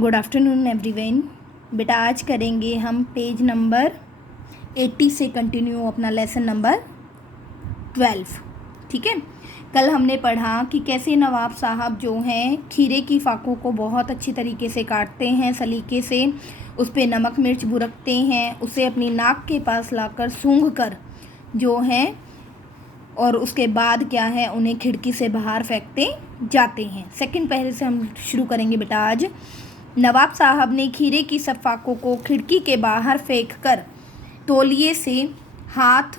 Good afternoon everyone. बेटा आज करेंगे हम पेज नंबर 80 से कंटिन्यू अपना लेसन नंबर 12। ठीक है, कल हमने पढ़ा कि कैसे नवाब साहब जो हैं खीरे की फाकों को बहुत अच्छी तरीके से काटते हैं, सलीके से उस पर नमक मिर्च बुरकते हैं, उसे अपनी नाक के पास लाकर सूंघ कर जो हैं और उसके बाद क्या है उन्हें खिड़की से बाहर फेंकते जाते हैं। सेकंड पहले से हम शुरू करेंगे बेटा। आज नवाब साहब ने खीरे की सब फाकों को खिड़की के बाहर फेंककर तौलिए से हाथ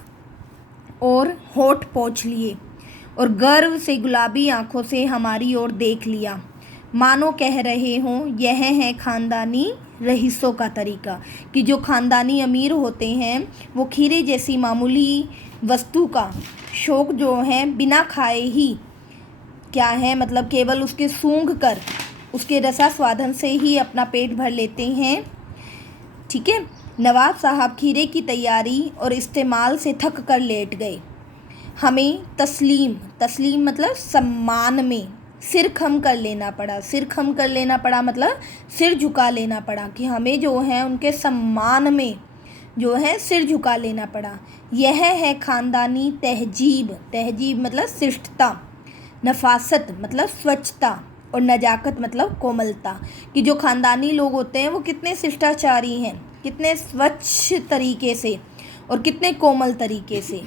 और होठ पोंछ लिए और गर्व से गुलाबी आंखों से हमारी ओर देख लिया, मानो कह रहे हों यह है ख़ानदानी रईसों का तरीका कि जो ख़ानदानी अमीर होते हैं वो खीरे जैसी मामूली वस्तु का शौक़ जो है बिना खाए ही क्या है मतलब केवल उसके सूंघ कर उसके रसा स्वादन से ही अपना पेट भर लेते हैं। ठीक है, नवाब साहब खीरे की तैयारी और इस्तेमाल से थक कर लेट गए। हमें तस्लीम मतलब सम्मान में सिर खम कर लेना पड़ा। सिर खम कर लेना पड़ा मतलब सिर झुका लेना पड़ा कि हमें जो है उनके सम्मान में जो है सिर झुका लेना पड़ा। यह है ख़ानदानी तहजीब मतलब शिष्टता, नफासत मतलब स्वच्छता और नजाकत मतलब कोमलता कि जो ख़ानदानी लोग होते हैं वो कितने शिष्टाचारी हैं, कितने स्वच्छ तरीके से और कितने कोमल तरीके से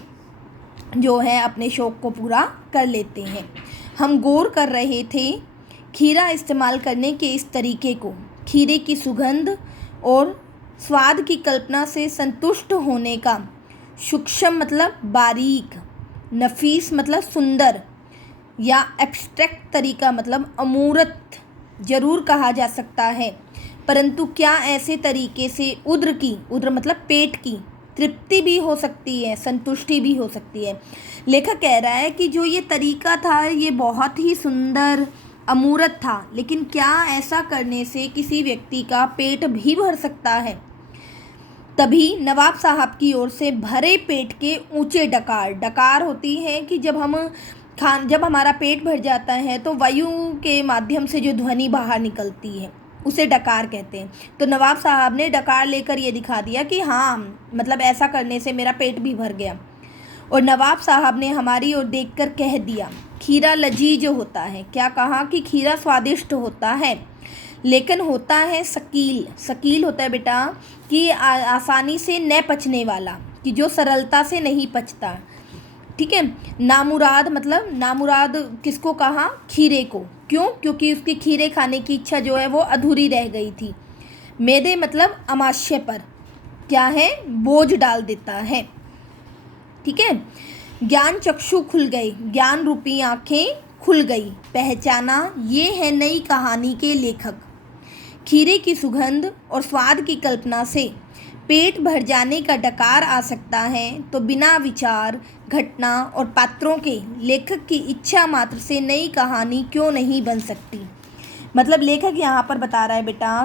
जो है अपने शौक़ को पूरा कर लेते हैं। हम गौर कर रहे थे खीरा इस्तेमाल करने के इस तरीके को। खीरे की सुगंध और स्वाद की कल्पना से संतुष्ट होने का सूक्ष्म मतलब बारीक, नफीस मतलब सुंदर या एब्स्ट्रैक्ट तरीका मतलब अमूर्त ज़रूर कहा जा सकता है, परंतु क्या ऐसे तरीके से उद्र मतलब पेट की तृप्ति भी हो सकती है, संतुष्टि भी हो सकती है। लेखक कह रहा है कि जो ये तरीका था ये बहुत ही सुंदर अमूर्त था, लेकिन क्या ऐसा करने से किसी व्यक्ति का पेट भी भर सकता है? तभी नवाब साहब की ओर से भरे पेट के ऊंचे डकार होती है कि जब हमारा पेट भर जाता है तो वायु के माध्यम से जो ध्वनि बाहर निकलती है उसे डकार कहते हैं। तो नवाब साहब ने डकार लेकर ये दिखा दिया कि हाँ मतलब ऐसा करने से मेरा पेट भी भर गया। और नवाब साहब ने हमारी ओर देखकर कह दिया खीरा लजीज होता है। क्या कहा कि खीरा स्वादिष्ट होता है, लेकिन होता है शकील होता है बेटा कि आसानी से न पचने वाला, कि जो सरलता से नहीं पचता। ठीक है, नामुराद किसको कहा? खीरे को। क्यों? क्योंकि उसकी खीरे खाने की इच्छा जो है वो अधूरी रह गई थी। मैदे मतलब अमाशय पर क्या है बोझ डाल देता है। ठीक है, ज्ञान चक्षु खुल गए, ज्ञान रूपी आंखें खुल गई, पहचाना ये है नई कहानी के लेखक। खीरे की सुगंध और स्वाद की कल्पना से पेट भर जाने का डकार आ सकता है तो बिना विचार, घटना और पात्रों के लेखक की इच्छा मात्र से नई कहानी क्यों नहीं बन सकती। मतलब लेखक यहाँ पर बता रहा है बेटा